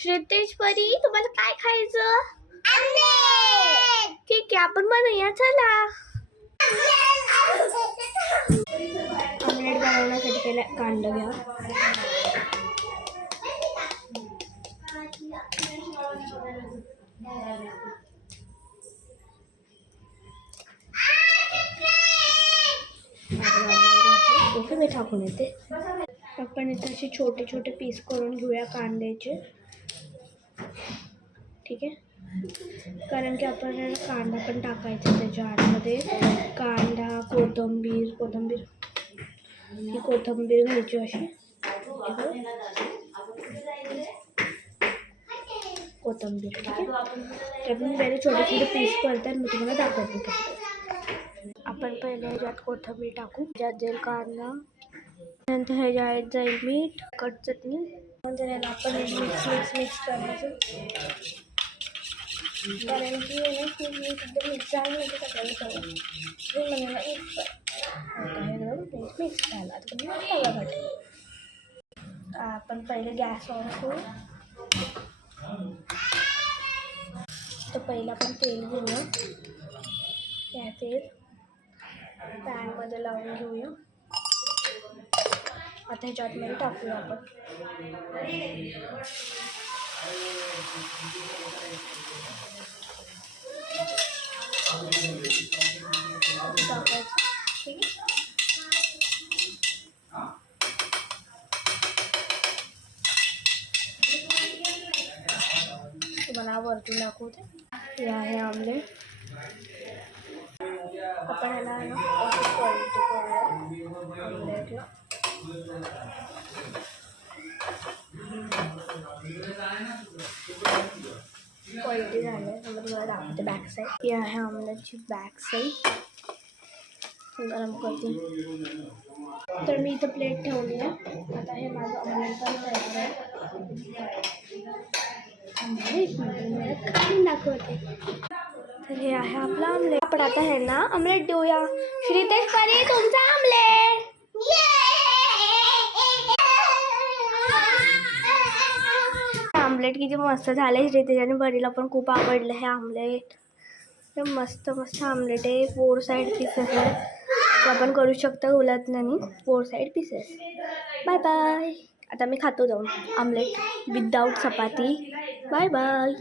श्रीतेश परी, तुम्हाला काय खायचं? ठीक आहे, आपण बनवूया. चला. ऑमलेट बनवण्यासाठी पहिला कांदा घ्या. ओके, मी टाकून येते. आपण इथे असे छोटे छोटे पीस करून घेऊया कांद्याचे. ठीक आहे, कारण की आपण कांदा पण टाकायचा त्याच्या आतमध्ये. कांदा, कोथिंबीर ही कोथिंबीर घ्यायची अशी. कोथिंबीर, ठीक आहे. आपण पहिले छोटे छोटे पीस करतात, मी तुम्हाला दाखवते कसं. आपण पहिले ह्याच्यात कोथिंबीर टाकू. ह्याच्यात जाईल कांदा, नंतर ह्याच्यात जाईल मीठ, कट चटणी. नंतर ह्याला आपण मिक्स करायचं. कारण की खूप मीठ एकदम मिक्स झालं नाही सगळं सगळं म्हणायला एकदम मिक्स झालं. आता तुम्ही तवा घालू. आपण पहिले गॅस ऑन करू. तर पहिलं आपण तेल घेऊया. त्या तेल पॅनमध्ये लावून घेऊया. आता ह्याच्यात मध्ये टाकूया आपण. टाकायचं, ठीक आहे. तुम्हाला वरतून दाखवते. हे आहे आमलेट. आपण ह्याला क्वालिटी करूया आमलेटला. क्वालिटी झाली आहे. तुम्हाला दाखवते बॅक साईड. ही आहे आमलेटची बॅक साईड. गरम करते. तर मी इथं प्लेट ठेवली आहे. आता हे माझं ऑमलेट पण तयार आहे. एक मिनिट खाऊन दाखवते. तर हे आहे आपलं आमलेट. आपण आता हे ना आमलेट देऊया. श्रीतेश परी, तुमचा आमलेट. आमलेट किती मस्त झालं. श्रीतेश आणि परीला पण खूप आवडलं हे आमलेट. मस्त मस्त आमलेट आहे. 4 साइड पीसेस आहे. आपण करू शकता उलटण्याने 4 साइड पीसेस. Bye bye. आता मी खातो जाऊन omelette without chapati. Bye bye.